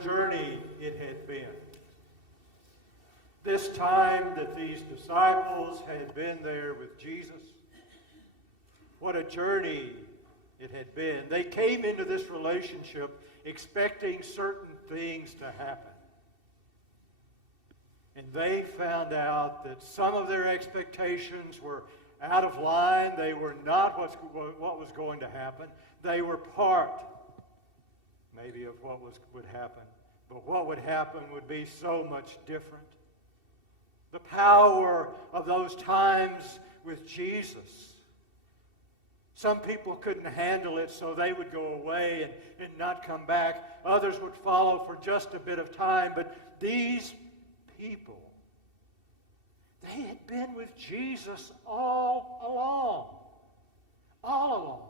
journey it had been. This time that these disciples had been there with Jesus, what a journey it had been. They came into this relationship expecting certain things to happen. And they found out that some of their expectations were out of line. They were not what was going to happen. They were part, maybe, of what would happen. But what would happen would be so much different. The power of those times with Jesus. Some people couldn't handle it, so they would go away and not come back. Others would follow for just a bit of time. But these people, they had been with Jesus all along. All along.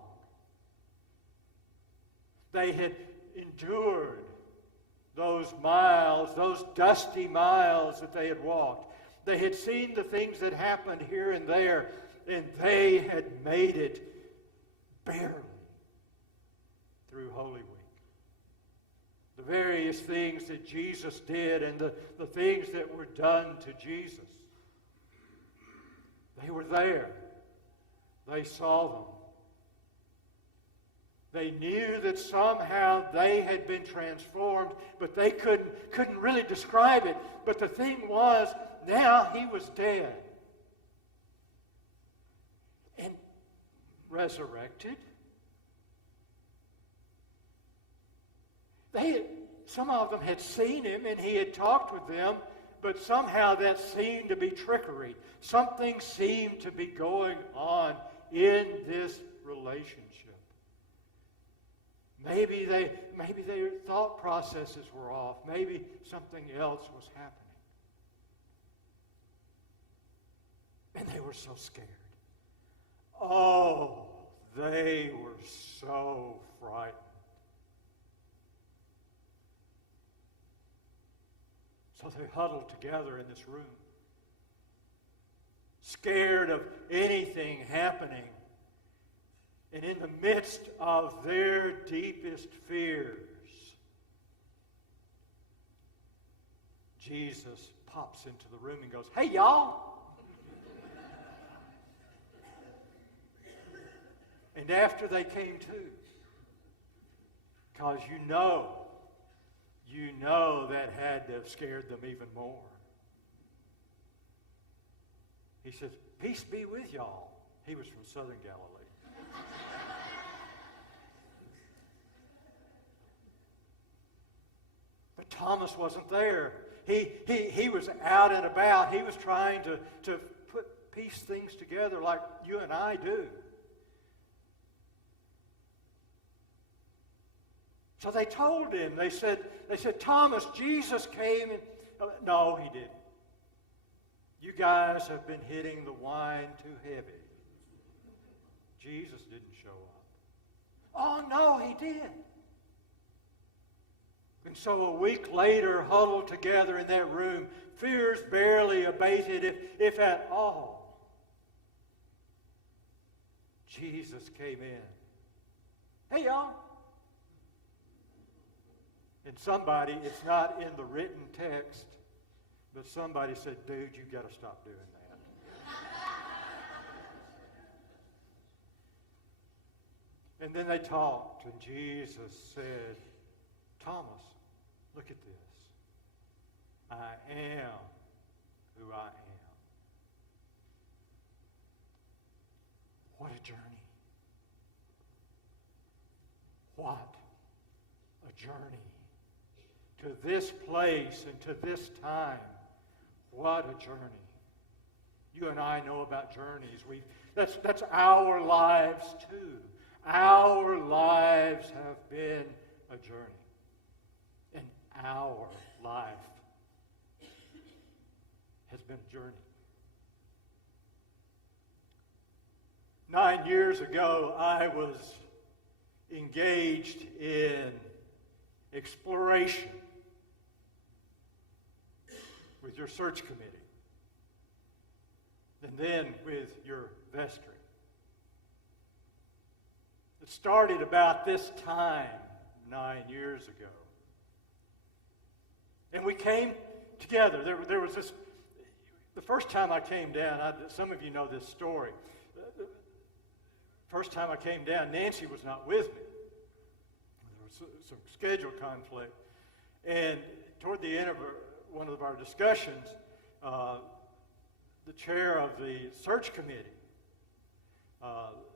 They had endured those miles, those dusty miles that they had walked. They had seen the things that happened here and there, and they had made it barely through Holy Week. The various things that Jesus did and the things that were done to Jesus. They were there. They saw them. They knew that somehow they had been transformed, but they couldn't really describe it. But the thing was, now he was dead and resurrected. Some of them had seen him and he had talked with them, but somehow that seemed to be trickery. Something seemed to be going on in this relationship. Maybe their thought processes were off. Maybe something else was happening. And they were so scared. Oh, they were so frightened. So they huddled together in this room, scared of anything happening. And in the midst of their deepest fears, Jesus pops into the room and goes, "Hey, y'all." And after they came to, because you know that had to have scared them even more. He says, "Peace be with y'all." He was from Southern Galilee. But Thomas wasn't there. He was out and about. He was trying to piece things together like you and I do. So they told him, they said, "Thomas, Jesus came and..." No, he didn't. "You guys have been hitting the wine too heavy." Jesus didn't show up. "Oh, no, he did." And so a week later, huddled together in that room, fears barely abated, if at all, Jesus came in. "Hey, y'all." And somebody, it's not in the written text, but somebody said, "Dude, you got to stop doing that." And then they talked, and Jesus said, "Thomas, look at this. I am who I am." What a journey. What a journey. To this place and to this time. What a journey. You and I know about journeys. That's our lives too. Our lives have been a journey. And our life has been a journey. 9 years ago, I was engaged in exploration with your search committee, and then with your vestry. It started about this time 9 years ago. And we came together. There was this, the first time I came down, some of you know this story. The first time I came down, Nancy was not with me. There was some schedule conflict. And toward the end of one of our discussions, the chair of the search committee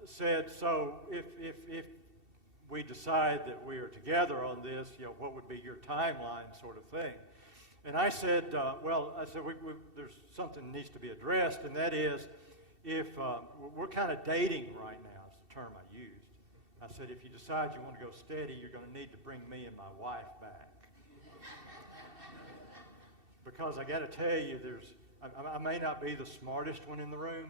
said, so if we decide that we are together on this, what would be your timeline, sort of thing? And I said, there's something that needs to be addressed, and that is, if we're kind of dating right now, is the term I used. I said, if you decide you want to go steady, you're going to need to bring me and my wife back. Because I got to tell you, I may not be the smartest one in the room,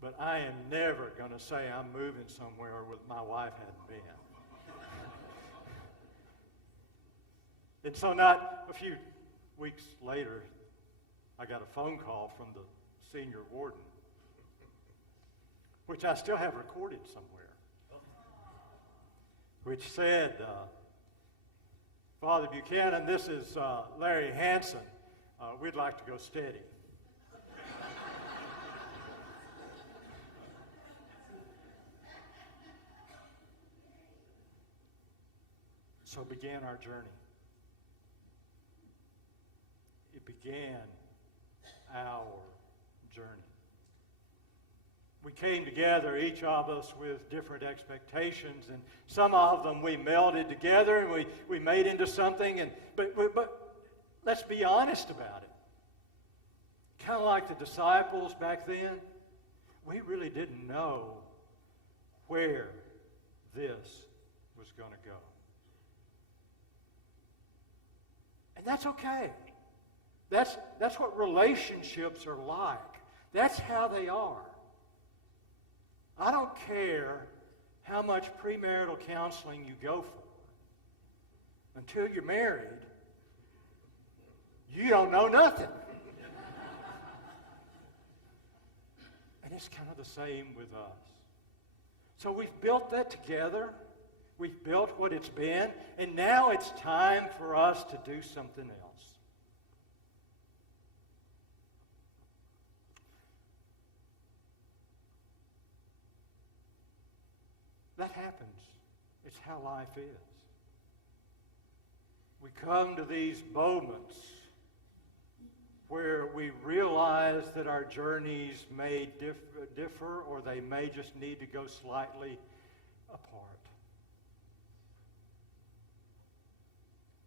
but I am never going to say I'm moving somewhere where my wife hadn't been. And so not a few weeks later, I got a phone call from the senior warden, which I still have recorded somewhere, which said, Father Buchanan, this is Larry Hanson. We'd like to go steady. So began our journey. It began our journey. We came together, each of us with different expectations, and some of them we melded together and we made into something. But let's be honest about it. Kind of like the disciples back then, we really didn't know where this was going to go. And that's okay. That's what relationships are like. That's how they are. I don't care how much premarital counseling you go for. Until you're married, you don't know nothing. And it's kind of the same with us. So we've built that together. We've built what it's been, and now it's time for us to do something else. That happens. It's how life is. We come to these moments where we realize that our journeys may differ, or they may just need to go slightly apart.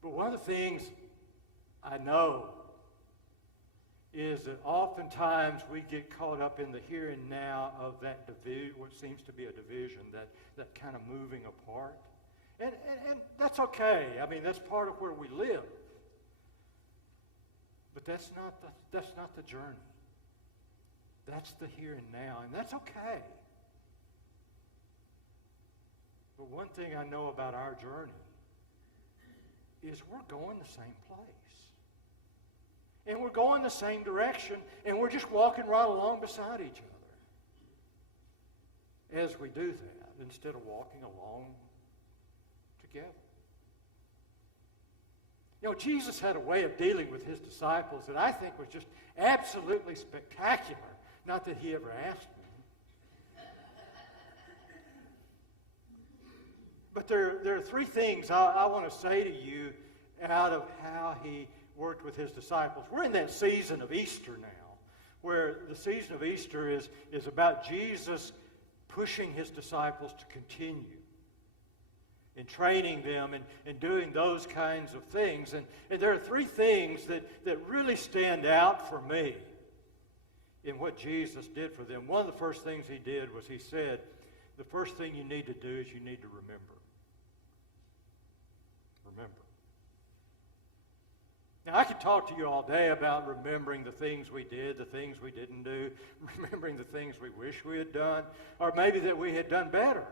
But one of the things I know is that oftentimes we get caught up in the here and now of that division, what seems to be a division, that kind of moving apart. And that's okay. I mean, that's part of where we live. But that's not the journey. That's the here and now, and that's okay. But one thing I know about our journey is we're going the same place. And we're going the same direction, and we're just walking right along beside each other as we do that, instead of walking along together. Jesus had a way of dealing with his disciples that I think was just absolutely spectacular. Not that he ever asked me. But there are three things I want to say to you out of how he worked with his disciples. We're in that season of Easter now, where the season of Easter is about Jesus pushing his disciples to continue in training them and doing those kinds of things. And there are three things that really stand out for me in what Jesus did for them. One of the first things he did was he said, the first thing you need to do is you need to remember. Remember. Now, I could talk to you all day about remembering the things we did, the things we didn't do, remembering the things we wish we had done, or maybe that we had done better.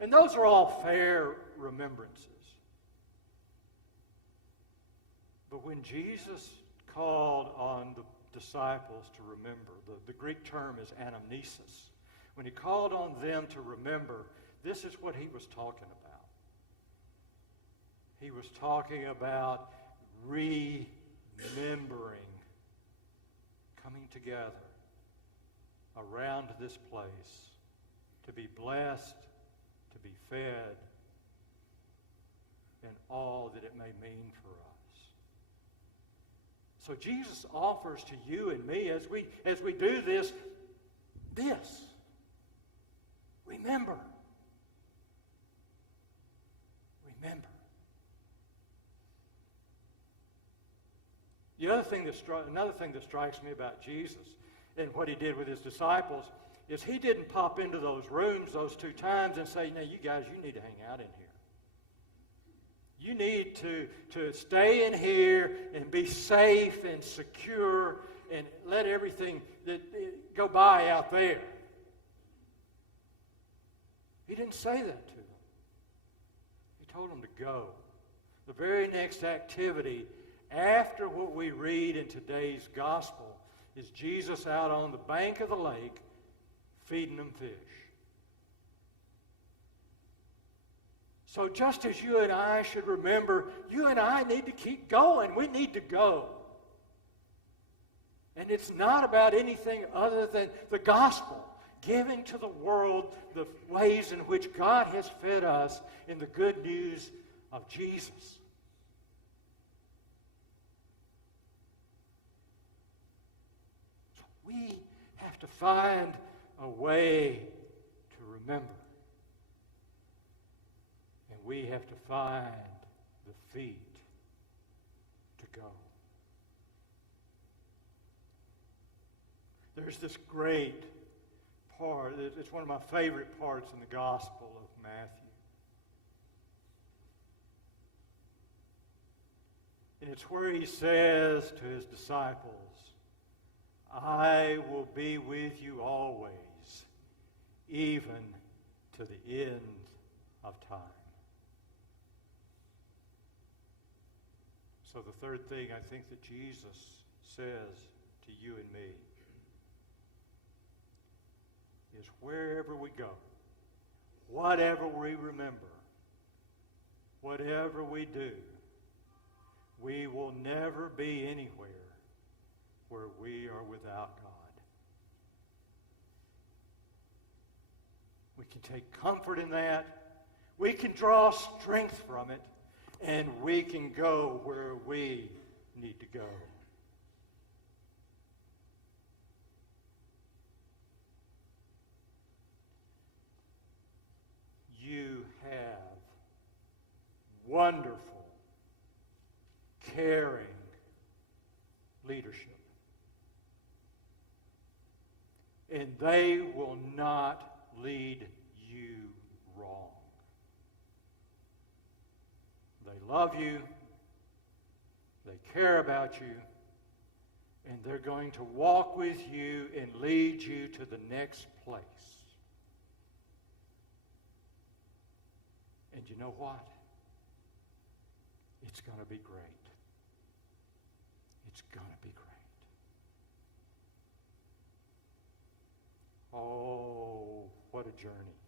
And those are all fair remembrances. But when Jesus called on the disciples to remember, the Greek term is anamnesis. When he called on them to remember, this is what he was talking about. he was talking about remembering, coming together around this place to be blessed, to be fed, and all that it may mean for us. So Jesus offers to you and me as we do this, remember. Remember. Another thing that strikes me about Jesus and what he did with his disciples is he didn't pop into those rooms those 2 times and say, "Now, you guys, you need to hang out in here. You need to stay in here and be safe and secure and let everything go by out there." He didn't say that to them. He told them to go. The very next activity after what we read in today's gospel is Jesus out on the bank of the lake feeding them fish. So just as you and I should remember, you and I need to keep going. We need to go. And it's not about anything other than the gospel, giving to the world the ways in which God has fed us in the good news of Jesus. So we have to find a way to remember. And we have to find the feet to go. There's this great part. It's one of my favorite parts in the Gospel of Matthew. And it's where he says to his disciples, "I will be with you always, even to the end of time." So the third thing I think that Jesus says to you and me is wherever we go, whatever we remember, whatever we do, we will never be anywhere where we are without God. We can take comfort in that. We can draw strength from it. And we can go where we need to go. You have wonderful, caring leadership. And they will not lead you wrong. They love you, they care about you, and they're going to walk with you and lead you to the next place. And you know what? It's going to be great. It's going to be great. Oh, what a journey.